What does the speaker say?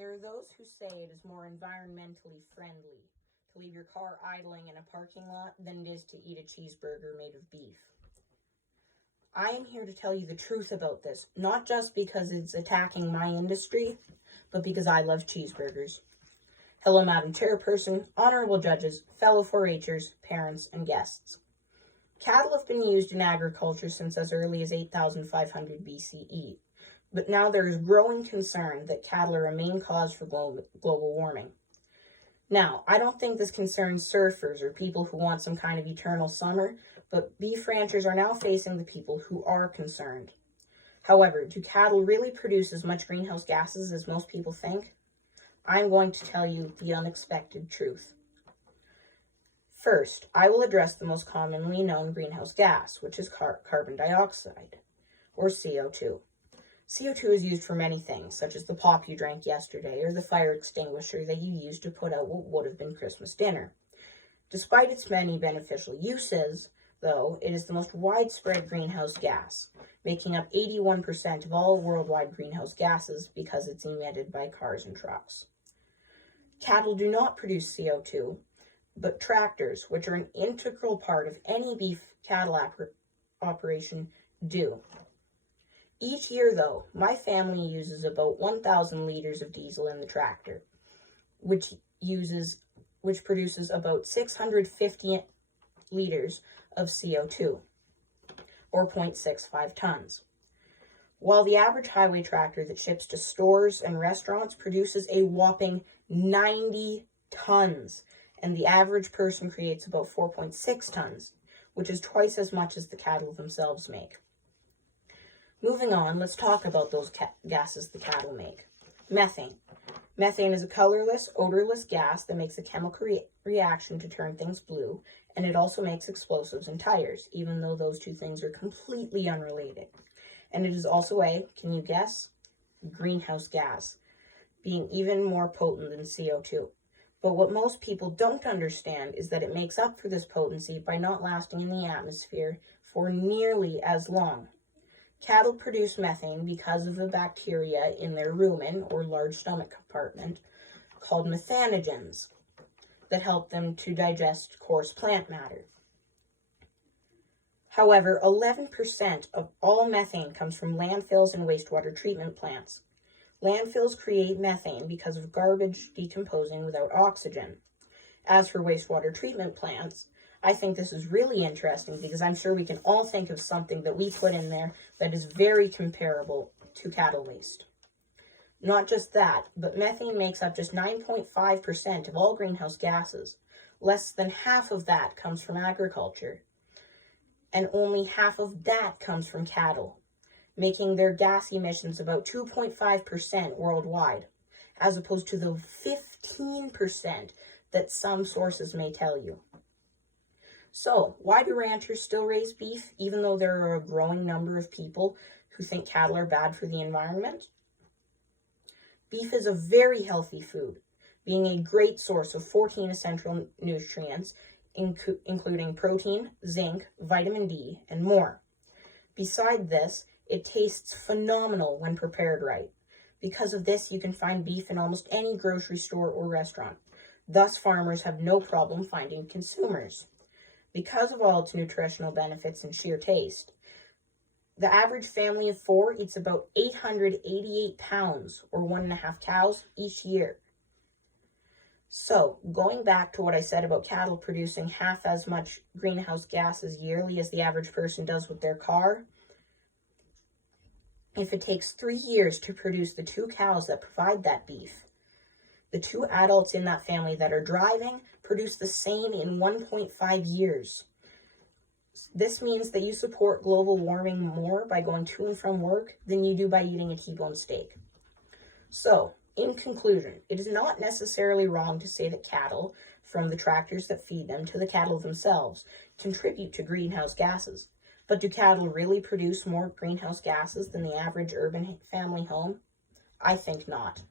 There are those who say it is more environmentally friendly to leave your car idling in a parking lot than it is to eat a cheeseburger made of beef. I am here to tell you the truth about this, not just because it's attacking my industry, but because I love cheeseburgers. Hello, Madam Chairperson, honorable judges, fellow 4-H'ers, parents, and guests. Cattle have been used in agriculture since as early as 8,500 BCE, but now there is growing concern that cattle are a main cause for global warming. Now, I don't think this concerns surfers or people who want some kind of eternal summer, but beef ranchers are now facing the people who are concerned. However, do cattle really produce as much greenhouse gases as most people think? I'm going to tell you the unexpected truth. First, I will address the most commonly known greenhouse gas, which is carbon dioxide, or CO2. CO2 is used for many things, such as the pop you drank yesterday or the fire extinguisher that you used to put out what would have been Christmas dinner. Despite its many beneficial uses, though, it is the most widespread greenhouse gas, making up 81% of all worldwide greenhouse gases because it's emitted by cars and trucks. Cattle do not produce CO2, but tractors, which are an integral part of any beef cattle operation, do. Each year, though, my family uses about 1,000 liters of diesel in the tractor, which produces about 650 liters of CO2, or 0.65 tons. While the average highway tractor that ships to stores and restaurants produces a whopping 90 tons, and the average person creates about 4.6 tons, which is twice as much as the cattle themselves make. Moving on, let's talk about those gases the cattle make. Methane. Methane is a colorless, odorless gas that makes a chemical reaction to turn things blue, and it also makes explosives and tires, even though those two things are completely unrelated. And it is also a, can you guess, greenhouse gas, being even more potent than CO2. But what most people don't understand is that it makes up for this potency by not lasting in the atmosphere for nearly as long. Cattle produce methane because of a bacteria in their rumen, or large stomach compartment, called methanogens, that help them to digest coarse plant matter. However, 11% of all methane comes from landfills and wastewater treatment plants. Landfills create methane because of garbage decomposing without oxygen. As for wastewater treatment plants, I think this is really interesting because I'm sure we can all think of something that we put in there that is very comparable to cattle waste. Not just that, but methane makes up just 9.5% of all greenhouse gases. Less than half of that comes from agriculture, and only half of that comes from cattle, making their gas emissions about 2.5% worldwide, as opposed to the 15% that some sources may tell you. So, why do ranchers still raise beef, even though there are a growing number of people who think cattle are bad for the environment? Beef is a very healthy food, being a great source of 14 essential nutrients, including protein, zinc, vitamin D, and more. Beside this, it tastes phenomenal when prepared right. Because of this, you can find beef in almost any grocery store or restaurant. Thus, farmers have no problem finding consumers. Because of all its nutritional benefits and sheer taste, the average family of 4 eats about 888 pounds, or 1.5 cows, each year. So, going back to what I said about cattle producing half as much greenhouse gases yearly as the average person does with their car, if it takes 3 years to produce the 2 cows that provide that beef, the 2 adults in that family that are driving produce the same in 1.5 years. This means that you support global warming more by going to and from work than you do by eating a T-bone steak. So, in conclusion, it is not necessarily wrong to say that cattle, from the tractors that feed them to the cattle themselves, contribute to greenhouse gases. But do cattle really produce more greenhouse gases than the average urban family home? I think not.